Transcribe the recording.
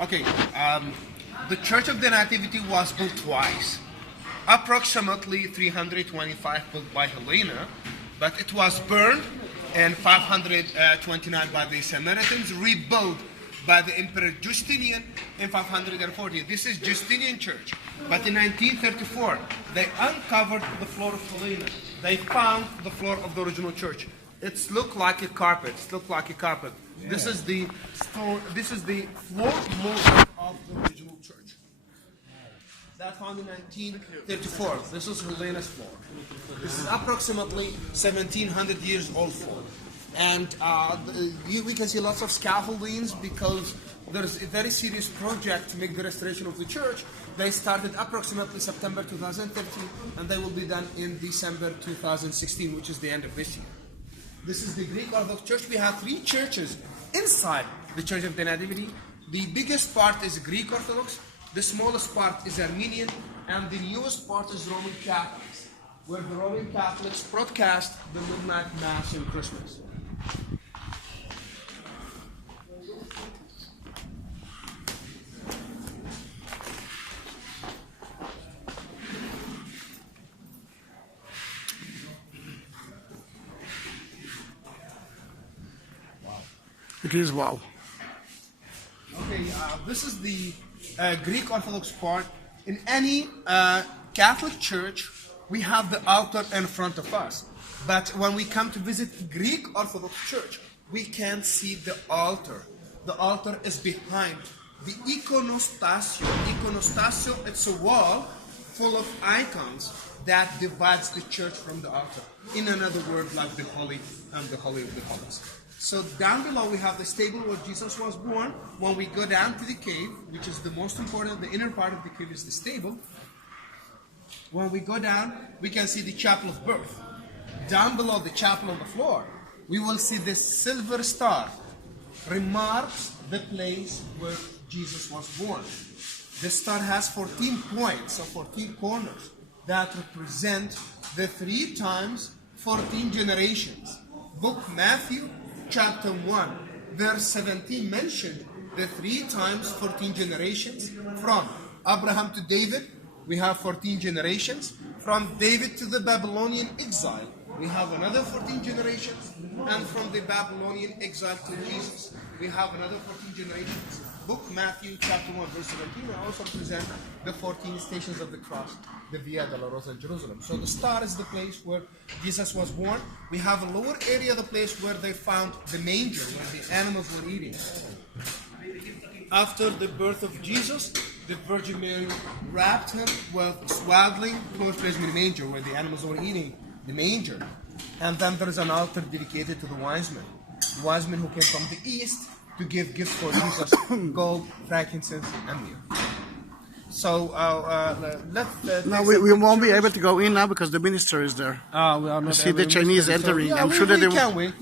Okay, the Church of the Nativity was built twice. Approximately 325 built by Helena, but it was burned in 529 by the Samaritans, rebuilt by the Emperor Justinian in 540. This is Justinian church. But in 1934, they uncovered the floor of Helena. They found the floor of the original church. It's looked like a carpet. It's looked like a carpet. Yeah. This is the stone. This is the floor mold of the original church. That found in 1934. This is Helena's floor. This is approximately 1700 years old floor. And we can see lots of scaffoldings because there's a very serious project to make the restoration of the church. They started approximately September 2013, and they will be done in December 2016, which is the end of this year. This is the Greek Orthodox Church. We have 3 churches inside the Church of the Nativity. The biggest part is Greek Orthodox, the smallest part is Armenian, and the newest part is Roman Catholics, where the Roman Catholics broadcast the midnight Mass in Christmas. It is wow. Okay, this is the Greek Orthodox part. In any Catholic church, we have the altar in front of us. But when we come to visit Greek Orthodox church, we can't see the altar. The altar is behind the iconostasio. Iconostasio, it's a wall full of icons that divides the church from the altar. In another word, like the Holy and the Holy of the Holies. So down below we have the stable where Jesus was born. When we go down to the cave, which is the most important, the inner part of the cave is the stable. When we go down, we can see the chapel of birth. Down below the chapel on the floor, we will see this silver star remarks the place where Jesus was born. This star has 14 points, or 14 corners, that represent the 3 times 14 generations. Book Matthew chapter 1 verse 17 mentioned the 3 times 14 generations. From Abraham to David, we have 14 generations. From David to the Babylonian exile, we have another 14 generations. And from the Babylonian exile to Jesus, we have another 14 generations. Book Matthew chapter 1 verse 17 will also present the 14 stations of the cross, the Via Dolorosa in Jerusalem. So the star is the place where Jesus was born. We have a lower area, the place where they found the manger, where the animals were eating. After the birth of Jesus, the Virgin Mary wrapped him with swaddling clothes, placed in the manger where the animals were eating the manger. And then there is an altar dedicated to the wise men. The wise men who came from the east to give gifts for Jesus, gold, frankincense, and myrrh. So now we won't be able to go in now because the minister is there. We are not I see the Chinese entering. So, I'm sure that they can wait.